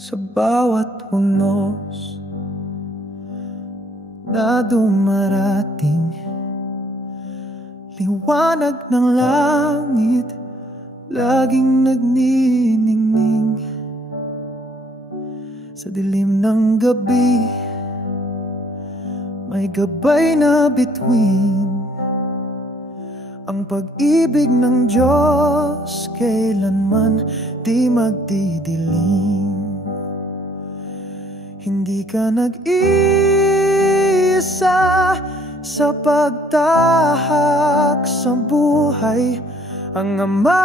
Sa bawat unos na dumarating, liwanag ng langit laging nagniningning. Sa dilim ng gabi, may gabay na bituin. Ang pag-ibig ng Diyos kailanman di magdidilim. Hindi ka nag-iisa sa pagtahak sa buhay. Ang Ama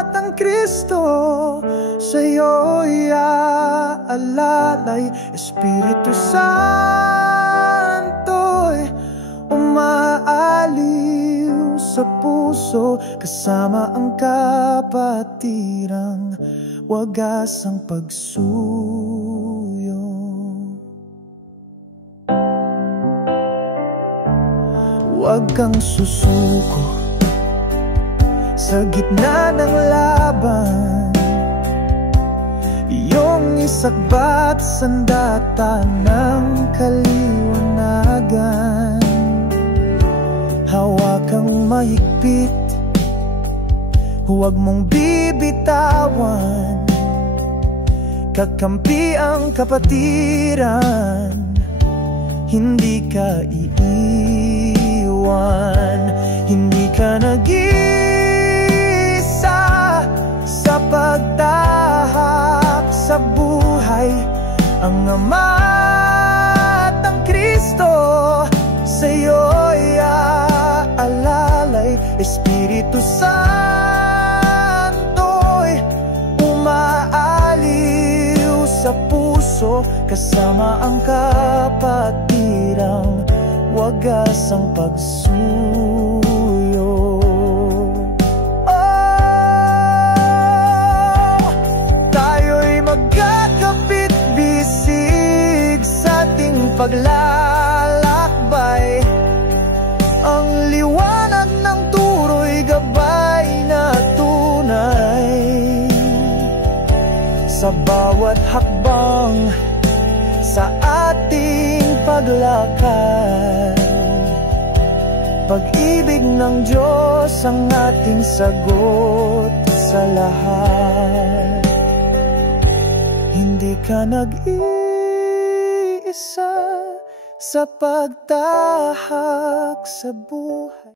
at ang Kristo sa'yo'y aalalay. Espiritu Santo'y umaaliw sa puso, kasama ang kapatirang wagas ang pagsuyo. Huwag kang susuko sa gitna ng laban, iyong isakbat sandata ng kaliwanagan. Hawakang mahigpit, huwag mong bibitawan. Kakampi ang kapatiran, hindi ka iiwan. Hindi ka nag-iisa sa pagtahak sa buhay. Ang Ama at ang Kristo sa'yo'y aalalay. Espiritu Santo'y umaaliw sa puso, kasama ang kapatirang wagas ang pagsuyo. Tayo'y magkakapit-bisig sa ating paglalakbay. Ang liwanag ng turo'y gabay na tunay sa bawat hakbang sa ating paglakad. Pag-ibig ng Diyos ang ating sagot sa lahat. Hindi ka nag-iisa sa pagtahak sa buhay.